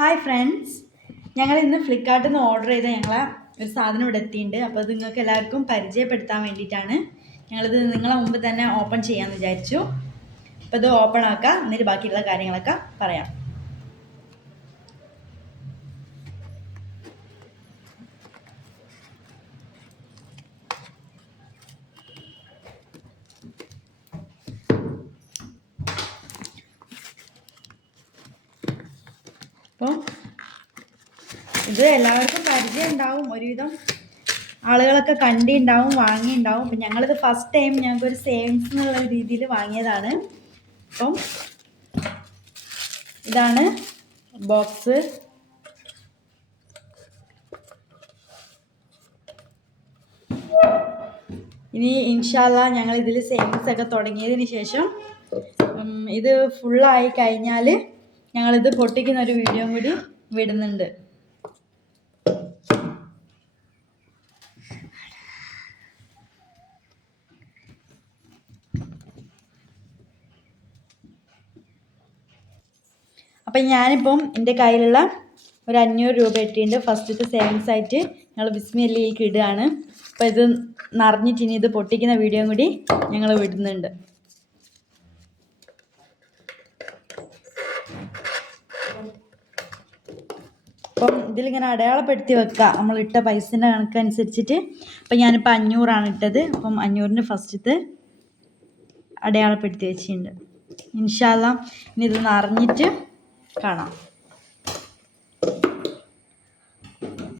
Hi friends, ഞങ്ങൾ ഇന്ന് ഫ്ലിപ്കാർട്ടിൽ നിന്ന് ഓർഡർ ചെയ്ത ഞങ്ങളെ ഒരു സാധനം ഇവിടെ എത്തിയിട്ടുണ്ട്. അപ്പോൾ അത് നിങ്ങൾക്ക് എല്ലാവർക്കും പരിചയപ്പെടുത്താൻ വേണ്ടിയിട്ടാണ് ഞങ്ങളിത് നിങ്ങളെ മുമ്പ് തന്നെ ഓപ്പൺ ചെയ്യാമെന്ന് വിചാരിച്ചു. അപ്പോൾ ഇത് ഓപ്പൺ ആക്കാം, എന്നിട്ട് ബാക്കിയുള്ള കാര്യങ്ങളൊക്കെ പറയാം. അപ്പോൾ ഇത് എല്ലാവർക്കും പരിചയം ഉണ്ടാവും, ഒരുവിധം ആളുകളൊക്കെ കണ്ടിട്ടുണ്ടാവും, വാങ്ങിയിട്ടുണ്ടാവും. അപ്പം ഞങ്ങളിത് ഫസ്റ്റ് ടൈം ഞങ്ങൾക്കൊരു സേവിങ്സ് എന്നുള്ള രീതിയിൽ വാങ്ങിയതാണ്. അപ്പം ഇതാണ് ബോക്സ്. ഇനി ഇൻഷാല്ലാ ഞങ്ങൾ ഇതിൽ സേവിങ്സ് ഒക്കെ തുടങ്ങിയതിന് ശേഷം ഇത് ഫുള്ളായി കഴിഞ്ഞാൽ ഞങ്ങളിത് പൊട്ടിക്കുന്ന ഒരു വീഡിയോ കൂടി വിടുന്നുണ്ട്. അപ്പം ഞാനിപ്പം എൻ്റെ കയ്യിലുള്ള ഒരു 500 രൂപ ഇട്ടിട്ടുണ്ട്. ഫസ്റ്റത്തെ സേവിങ്സ് ആയിട്ട് ഞങ്ങൾ ബിസ്മില്ലിലേക്ക് ഇടുകയാണ്. അപ്പോൾ ഇത് നിറഞ്ഞിട്ട് ഇനി ഇത് പൊട്ടിക്കുന്ന വീഡിയോ കൂടി ഞങ്ങൾ വിടുന്നുണ്ട്. അപ്പം ഇതിലിങ്ങനെ അടയാളപ്പെടുത്തി വെക്കുക, നമ്മളിട്ട പൈസേൻ്റെ കണക്കനുസരിച്ചിട്ട്. അപ്പം ഞാനിപ്പോൾ 500 ഇട്ടത്. അപ്പം 500-ൻ്റെ ഫസ്റ്റത്തെ അടയാളപ്പെടുത്തി വെച്ചിട്ടുണ്ട്. ഇൻഷാല്ലാ ഇനി ഇത് നിറഞ്ഞിട്ട് കാണാം.